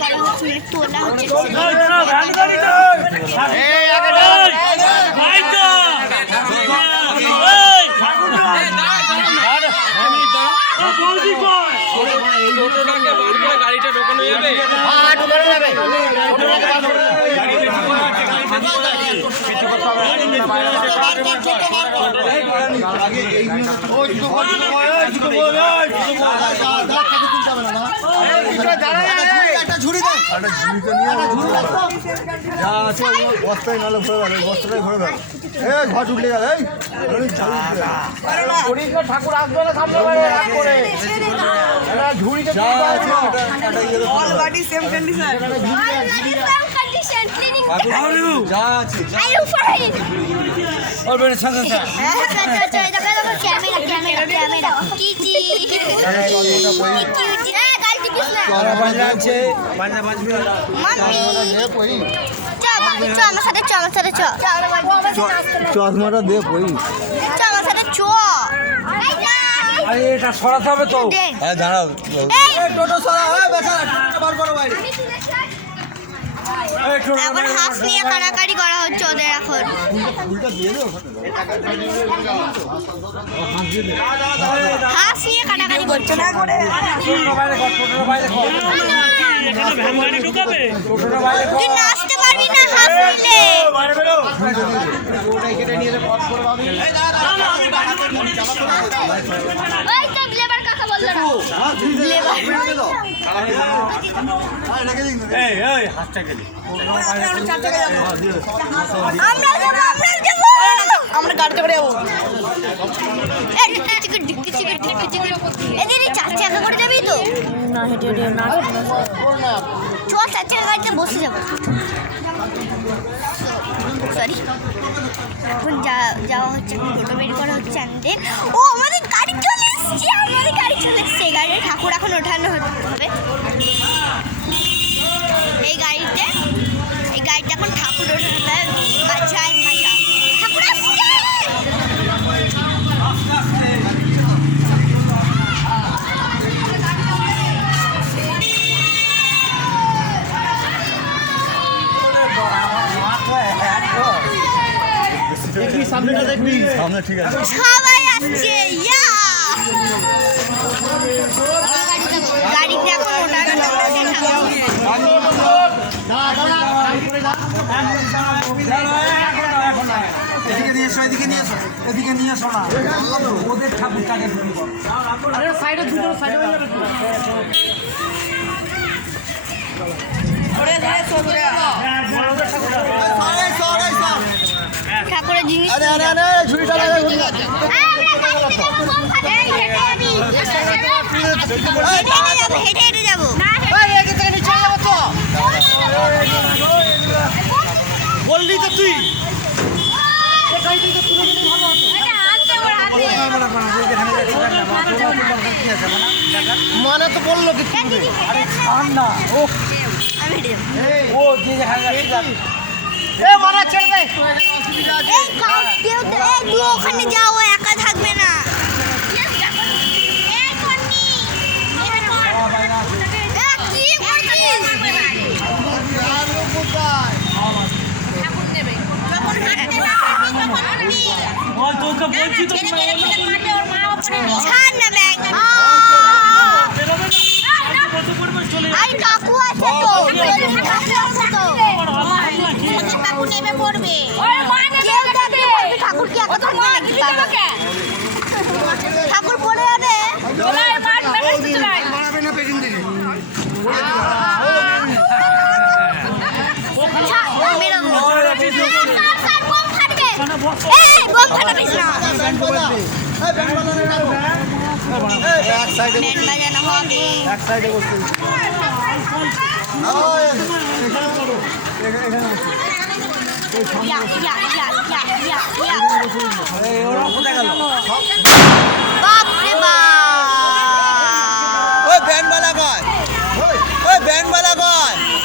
প্যান্ডেল করা হচ্ছে, তোলা হচ্ছে। গাড়িটা ঢোকানো যাবে? বস্তায় নাহলে ঘুরে বেড়াবে, বস্তাটাই ঘুরে বেড়াবে। ঘর উঠলে গেল ঠাকুর আসবে না সামনে চশমাটা দিয়ে পড়ি এটা সরাতে হবে তো। হ্যাঁ দাঁড়াও টোটো সরা বার করো ভাই। এখন হাঁস নিয়ে কাড়াকাড়ি করা হচ্ছে ওদের। এখন হাঁস নিয়ে কাড়াকাড়ি করছে। তুই নাচতে পারবি না হাঁস নিলে। ওই তো লেবার কাকা বললো না। আমরা গাড়িতে করে যাবো। এদের 4 চাকা করে যাবি তো? না হেঁটে হেঁটে না, 4 চাকা গাড়িতে বসে যাবো। সরি, এখন যাওয়া হচ্ছে, ফটো বের করা হচ্ছে আমাদের। ও আমাদের গাড়ি চলে এসছে, আমাদের গাড়ি চলে এসছে। গাড়ির ঠাকুর এখন ওঠানো হবে এই গাড়িতে। এই গাড়িতে এখন ঠাকুর ওঠানো হবে। মাঝায় মাজা ঠাকুর আসছে। সামনেটা দেখবি, সামনে ঠিক আছে। সবাই আসছে, ইয়া গাড়িতে এখন ওঠানো হচ্ছে ঠাকুর। এদিকে নিয়ে এসো, এদিকে নিয়ে এসো, এদিকে নিয়ে এসো না, ওদের ঠাকুরটাকে সাইডে দুটো সাইডে হয়ে যাবে। ঠাকুরের জিনিস হেঁটে হেঁটে যাবো। বললি তো তুই মানে তো বললো কি না ও ও যে মারা ছেড়ে ওখানে যাও, একা থাকবে না। তোকে বলছি তো ছাড় না ব্যাগ। আই কাকু আছে তো, কাকু আছে তো, কাকু নেমে পড়বে। কেউ দেখবে ঠাকুর কি একা থাকবে নাকি? ঠাকুর পড়ে যাবে। বোম ফাটাবিস না। এক সাইডে বাজানো হবে। এক সাইডে বসতে ইয়া ইয়া ইয়া ইয়া ইয়া। ওরা কোথায় গেল?